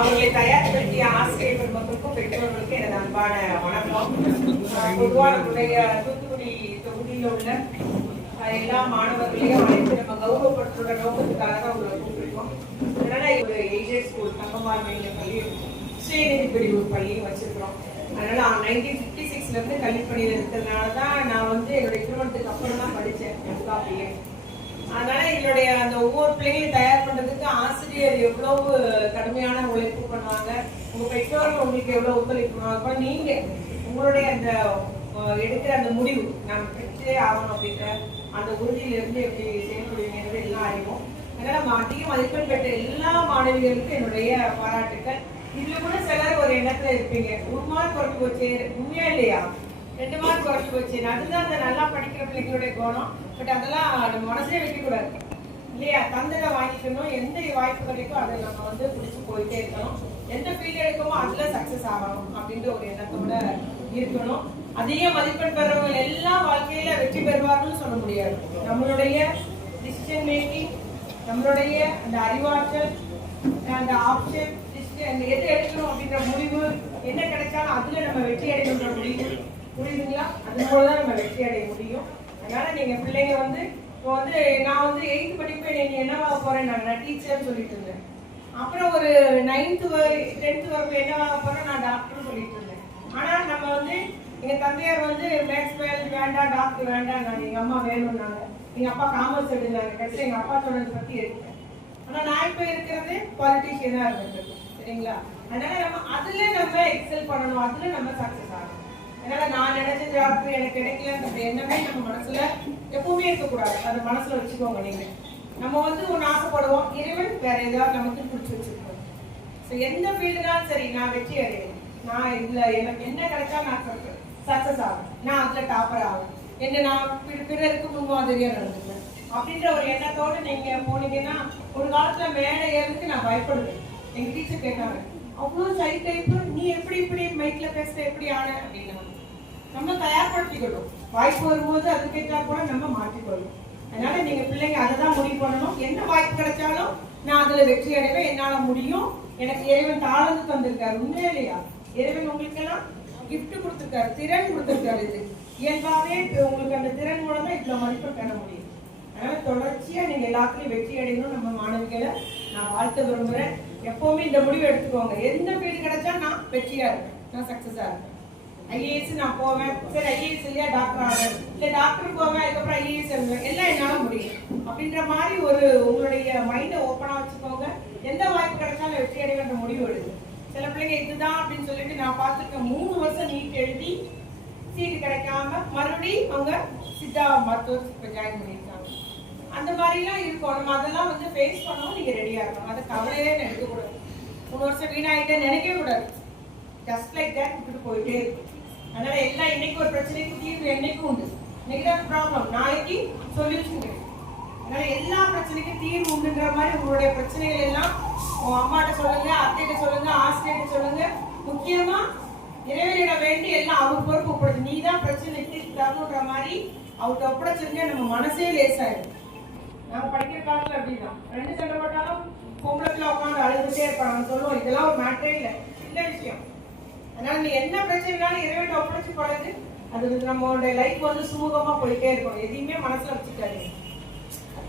அவர்களை தயார்படுத்திய ஆசிரியர் பெருமக்களுக்கும் பெற்றோர்களுக்கும் எனது அன்பான வணக்கம். பொதுவாக நம்முடைய தூத்துக்குடி தொகுதியில் உள்ள எல்லா மாணவர்களையும் அனைத்து நம்ம கௌரவப்படுத்துற நோக்கத்துக்காக தான் உங்களை கூப்பிட்டுருக்கோம். அதனால ஒரு எய்டட் ஸ்கூல் தங்கம்மாள் மேல்நிலைப் பள்ளி ஸ்ரீநிதி பிரிவு பள்ளியும் வச்சிருக்கிறோம். அதனால 1956 இருந்து கல்விப்பணியில் இருக்கிறதுனால தான் நான் என்னுடைய திருமணத்துக்கு அப்புறம் தான் படித்தேன் எம்காபிஏ. அதனால எங்களுடைய அந்த ஒவ்வொரு பிள்ளைகளையும் தயார் பண்றதுக்கு ஆசிரியர் எவ்வளவு கடுமையான உழைப்பு பண்ணுவாங்க, உங்க பெற்றோர்கள் உங்களுக்கு எவ்வளவு ஒத்துழைப்பு பண்ணுவாங்க. அப்புறம் நீங்க உங்களுடைய அந்த எடுக்கிற அந்த முடிவு நான் பெற்றே ஆகணும் அப்படின்ற அந்த உறுதியில இருந்து எப்படி செயல்படுவீங்கிறது எல்லாம் அறிவோம். அதனால அதிக மதிப்பெண் பெற்ற எல்லா மாணவிகளுக்கும் என்னுடைய பாராட்டுக்கள். இதுல கூட சிலர் ஒரு எண்ணத்துல இருப்பீங்க, 1 மார்க் குறைஞ்சு போச்சு, உண்மையா இல்லையா? 2 மார்க் குறைஞ்சு போச்சு. அதுதான் அந்த நல்லா படிக்கிற பிள்ளைங்களுடைய குணம். பட் அதெல்லாம் நம்ம மனசே வைக்கக்கூடாது இல்லையா? தந்ததை வாங்கிக்கணும். எந்த வாய்ப்பு கிடைக்கும் அதை நம்ம பிடிச்சி போயிட்டே இருக்கணும். எந்த ஃபீல்டு எடுக்கமோ அதுல சக்சஸ் ஆகணும் அப்படின்ற ஒரு எண்ணத்தோட இருக்கணும். அதிக மதிப்பெண் பெறவங்க எல்லாம் வாழ்க்கையில வெற்றி பெறுவார்கள் சொல்ல முடியாது. நம்மளுடைய டிசிஷன் மேக்கிங், நம்மளுடைய அந்த அறிவாற்றல், அந்த ஆப்ஷன் எது எடுக்கணும் அப்படின்ற முடிவு, என்ன கிடைச்சாலும் அதுல நம்ம வெற்றி அடைகின்ற முடிவு, புரியுதுங்களா? அது போலதான் நம்ம வெற்றி அடைய முடியும். அதனால நீங்க பிள்ளைங்க இப்போ நான் 8th படிப்பேன், நீங்க என்னவாக போறேன், நான் டீச்சர்னு சொல்லிட்டு இருந்தேன். அப்புறம் ஒரு 9th 10th வரைக்கும் என்னவாக போறேன், நான் டாக்டர்னு சொல்லிட்டு இருந்தேன். ஆனா நம்ம எங்க தந்தையார் மேக்ஸ் பயாலஜி வேண்டாம், டாக்டர் வேண்டாம், நான் எங்க அம்மா வேணும்னாங்க. எங்க அப்பா காமர்ஸ் எடுத்தாங்க. கடைசி எங்க அப்பா சொன்னதை பத்தி எடுத்தேன். ஆனா நான் இப்ப இருக்கிறது பாலிட்டிஷியனா இருந்துட்டு, சரிங்களா? அதனால நம்ம எக்ஸல் பண்ணணும், அதுல நம்ம சக்சஸ் ஆகணும். அதனால நான் நினைச்ச ஜாப் எனக்கு கிடைக்கலன்ற எண்ணமே நம்ம மனசுல எப்பவுமே இருக்கக்கூடாது. அதை மனசுல வச்சுக்கோங்க. நீங்க நம்ம ஒண்ணு ஆசைப்படுவோம், இறைவன் வேற ஏதாவது நமக்கு பிடிச்சி வச்சிருக்கோம். எந்த ஃபீல்டுனாலும் சரி, நான் வெற்றி அடையணும், நான் இதுல எனக்கு என்ன கிடைச்சா நான் சக்சஸ் ஆகும், நான் அதுல டாப்பர் ஆகும், என்ன நான் பிறருக்கு முன்மாதிரியா நடந்துக்கிறேன் அப்படின்ற ஒரு எண்ணத்தோடு நீங்க போனீங்கன்னா, ஒரு காலத்துல மேலே ஏறதுக்கு நான் பயப்படுவேன். எங்க டீச்சர் கேட்டாங்க, அவ்வளவு சை டைப், நீ எப்படி இப்படி மைக்ல பேச எப்படி ஆன அப்படின்னா, நம்ம தயார்படுத்திக்கணும். வாய்ப்பு வரும்போது அதுக்கேற்றா கூட நம்ம மாற்றிக்கொள்ளும். அதனால நீங்க பிள்ளைங்க அதை தான் முடிவு பண்ணணும். என்ன வாய்ப்பு கிடைச்சாலும் நான் அதுல வெற்றி அடைவேன், என்னால முடியும். எனக்கு இறைவன் தாழ்ந்து தந்திருக்காரு, உண்மையா இல்லையா? இறைவன் உங்களுக்கு எல்லாம் கிஃப்ட் கொடுத்திருக்காரு, திறன் கொடுத்திருக்காரு. இது இயல்பாவே உங்களுக்கு அந்த திறன் மூலம் தான் இவ்வளவு மதிப்பெண் பெற முடியும். அதனால தொடர்ச்சியா நீங்க எல்லாத்துலயும் வெற்றி அடையணும். நம்ம மாணவிகளை நான் வாழ்த்த விரும்புறேன். எப்பவுமே இந்த முடிவு எடுத்துக்கோங்க. எந்த ஃபீல்டு கிடைச்சா நான் வெற்றியா இருப்பேன், நான் சக்சஸா இருப்பேன். ஐஏஎஸ் நான் போவேன், சரி ஐஏஎஸ் இல்லையா டாக்டர் ஆவேன், இல்ல டாக்டர் போவேன், அதுக்கப்புறம் ஐஏஎஸ் எழுதுவேன், எல்லாம் என்னால முடியும் அப்படின்ற மாதிரி ஒரு உங்களுடைய மைண்டை ஓப்பனா வச்சுக்கோங்க. எந்த வாய்ப்பு கிடைச்சாலும் வெற்றி அடைவேன்ற முடிவு எடுது. சில பிள்ளைங்க இதுதான் அப்படின்னு சொல்லிட்டு நான் பார்த்துருக்கேன், 3 வருஷம் நீட் எழுதி சீட்டு கிடைக்காம மறுபடியும் அவங்க சித்தா மருத்துவ ஜாயின் பண்ணியிருக்காங்க. அந்த மாதிரிலாம் இருக்கும். நம்ம அதெல்லாம் ஃபேஸ் பண்ணவும் நீங்க ரெடியா இருக்கணும். அதை கவலையே நினைக்க கூடாது. 3 வருஷம் வீணாயிட்டே நினைக்கவே கூடாது. ஜஸ்ட் லைக் தட் விட்டுட்டு போயிட்டே இருக்கும். அதனால எல்லாம் இன்னைக்கு ஒரு பிரச்சனைக்கு தீர்வு என்னைக்கும் உண்டு. இன்னைக்கு ப்ராப்ளம், நாளைக்கு சொல்யூஷன் கிடைக்கும். அதனால எல்லா பிரச்சனைக்கும் தீர்வு உண்டுன்ற மாதிரி உங்களுடைய பிரச்சனைகள் எல்லாம் உங்க அம்மாட்ட சொல்லுங்க, அத்தைகிட்ட சொல்லுங்க, ஆசிரியர்கிட்ட சொல்லுங்க. முக்கியமா இறைவனிடம் வேண்டி எல்லாம் அவர் பொறுப்பு ஒப்படைச்சு, நீ தான் பிரச்சனை தீர்த்து தரணுன்ற மாதிரி அவர்கிட்ட ஒப்படைச்சிருங்க. நம்ம மனசே லேசாயிடும். நாங்க படிக்கிற காலத்துல அப்படிதான், 2 சண்டை போட்டாலும் பொம்பளத்துல உட்காந்து அழுதுட்டே இருப்பாங்க. சொல்லுவோம், இதெல்லாம் ஒரு மேட்டரே இல்லை, சின்ன விஷயம். அதனால நீ என்ன பிரச்சனைனாலும் இறைவன் ஒப்படைச்சு பழகு. அது நம்மளுடைய லைஃப் சுமூகமா போயிட்டே இருக்கும். எதையுமே மனசுல வச்சுக்காது,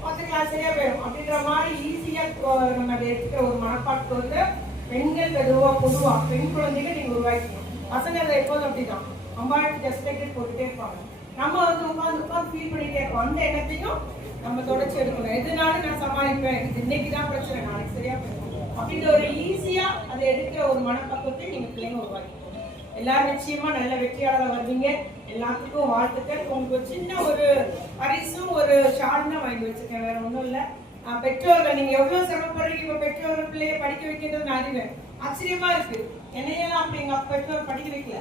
பார்த்துக்கலாம் சரியா போயிடும் அப்படின்ற மாதிரி ஈஸியா நம்ம அதை எடுத்துக்கிற ஒரு மனப்பாட்டு பெண்கள் பொதுவா பெண் குழந்தைகள் நீங்க உருவாக்கணும். பசங்க அதை எப்போதும் அப்படிதான் அம்பாளுக்கு ஜஸ்ட் லைக் போட்டுட்டே இருப்பாங்க. நம்ம உட்காந்து ஃபீல் பண்ணிட்டே இருப்போம். அந்த எண்ணத்தையும் நம்ம தொடர்ச்சி எடுக்கணும். எதுனாலும் நான் சமாளிப்பேன், இது இன்னைக்குதான் பிரச்சனை, நாளைக்கு சரியா போயிடும் அப்படின்ற ஒரு ஈஸியா அதை எடுக்கிற ஒரு மனப்பக்குவத்தை நீங்க பிள்ளைங்க உருவாக்கி எல்லாரும் நிச்சயமா நல்ல வெற்றியாளர் வருவீங்க. எல்லாத்துக்கும் வாழ்த்துக்கள். உங்களுக்கு ஒரு சின்ன ஒரு பரிசும் ஒரு ஷால் தான் வாங்கி வச்சிருக்கேன், வேற ஒன்றும் இல்லை. பெற்றோர்கள் நீங்க எவ்வளவு சிரமப்படுறீங்க, இப்ப பெற்றோர்கள் பிள்ளைய படிக்க வைக்கிறது நான் அறிவேன். ஆச்சரியமா இருக்கு, என்னையெல்லாம் அப்படி எங்க பெற்றோர் படிக்க வைக்கல,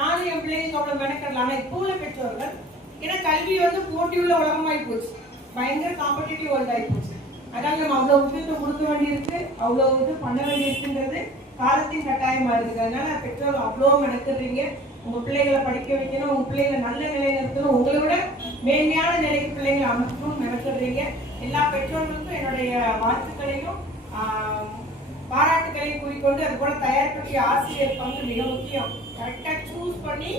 நானும் என் பிள்ளைங்க அவ்வளவு மெனக்கடல. ஆனா இப்போ உள்ள பெற்றோர்கள், ஏன்னா கல்வி போட்டியுள்ள உலகமாயி போச்சு, பயங்கர காம்படிட்டிவ் வேர்ல்ட் ஆகி போச்சு. அதனால நம்ம அவ்வளவு முக்கியத்துவம் கொடுக்க வேண்டியிருக்கு, அவ்வளவு இது பண்ண வேண்டியிருக்குன்றது காலத்தின் கட்டாயமா இருக்குது. அதனால பெற்றோர் அவ்வளோ மெனக்குறீங்க. உங்க பிள்ளைகளை படிக்க வைக்கணும், உங்க பிள்ளைகளை நல்ல நிலையில இருக்கணும், உங்களை விட மேன்மையான நிலைக்கு பிள்ளைங்களை அமைக்கணும்னு மெனக்குறீங்க. எல்லா பெற்றோர்களுக்கும் என்னுடைய வாழ்த்துக்களையும் பாராட்டுகளையும் கூறிக்கொண்டு அது போல தயாரிக்கக்கூடிய ஆசிரியர் பங்கு மிக முக்கியம். கரெக்டா சூஸ் பண்ணி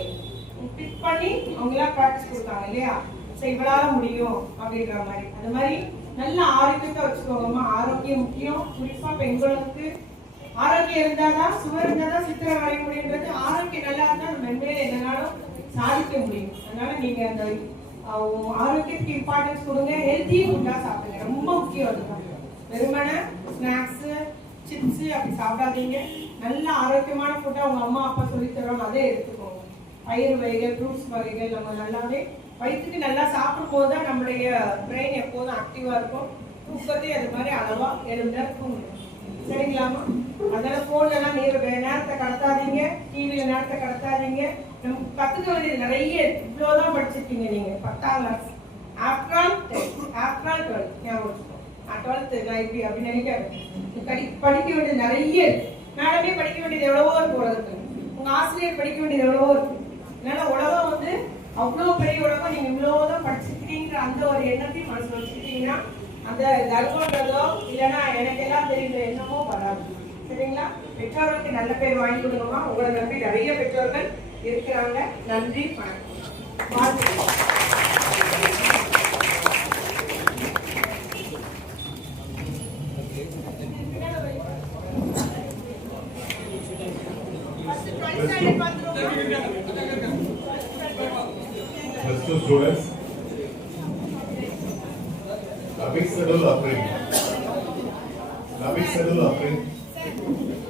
பிக் பண்ணி அவங்களாம் ப்ராக்டிஸ் கொடுத்தாங்க இல்லையா? ஸோ இவளால முடியும் அப்படின்ற மாதிரி. அது மாதிரி நல்ல ஆரோக்கியத்தை வச்சுக்கோங்கம்மா. ஆரோக்கியம் முக்கியம். குறிப்பா பெண்களுக்கு ஆரோக்கியம் இருந்தாதான், சுவர் இருந்தாதான் சித்திரம் வரைய முடியுன்றது. ஆரோக்கியம் நல்லா இருந்தா நம்ம மென்மேல என்னன்னாலும் சாதிக்க முடியும். அதனால நீங்க அந்த ஆரோக்கியத்துக்கு இம்பார்ட்டன்ஸ் கொடுங்க. ஹெல்த்தி ஃபுட்டா சாப்பிடுங்க, ரொம்ப முக்கியம். அதுதான் வெறுமன ஸ்நாக்ஸ் சிப்ஸ் அப்படி சாப்பிடாதீங்க. நல்ல ஆரோக்கியமான ஃபுட்டா உங்க அம்மா அப்பா சொல்லி தரோம், அதே எடுத்துக்கோங்க. பயிர் வகைகள், ஃப்ரூட்ஸ் வகைகள் நம்ம நல்லாவே வயிற்றுக்கு நல்லா சாப்பிடும் போது தான் நம்மளுடைய பிரெயின் எப்போதும் ஆக்டிவா இருக்கும். தூக்கத்தை அது மாதிரி அளவா எழுந்தா தூங்கணும். சரிங்களாமா? அதனால போன்ல எல்லாம் நேரத்தை கடத்தாதீங்க, டிவியில நேரத்தை கடத்தாதீங்க. நம்ம கத்துக்க வேண்டியது நிறைய. இவ்வளவுதான் படிச்சிருக்கீங்க நீங்க 10ஆம் கிளாஸ். ஆஃப்டர் ஆல் 12 ஞாபகம் வச்சுக்கோ. 12th நான் இப்படி அப்படி நினைக்காது. படிக்க வேண்டியது நிறைய. மேடமே படிக்க வேண்டியது எவ்வளவோ இருக்கு உலகத்துல. உங்க ஆசிரியர் படிக்க வேண்டியது எவ்வளவோ இருக்கு. அதனால உலகம் வந்து அவ்வளோ பெரிய உலகம். நீங்க இவ்வளவுதான் படிச்சிருக்கீங்கிற அந்த ஒரு எண்ணத்தையும் மனசுல வச்சுக்கிட்டீங்கன்னா அந்த கர்வன்றதோ இல்லைன்னா எனக்கு எல்லாம் தெரியுற எண்ணமோ வராது. சரிங்களா? பெற்றோர்களுக்கு நல்ல பேர் வாங்கி கொடுங்கம்மா. உங்களை நம்பி நிறைய பெற்றோர்கள் இருக்கிறாங்க. நன்றி, வணக்கம். Students, a big settle offering.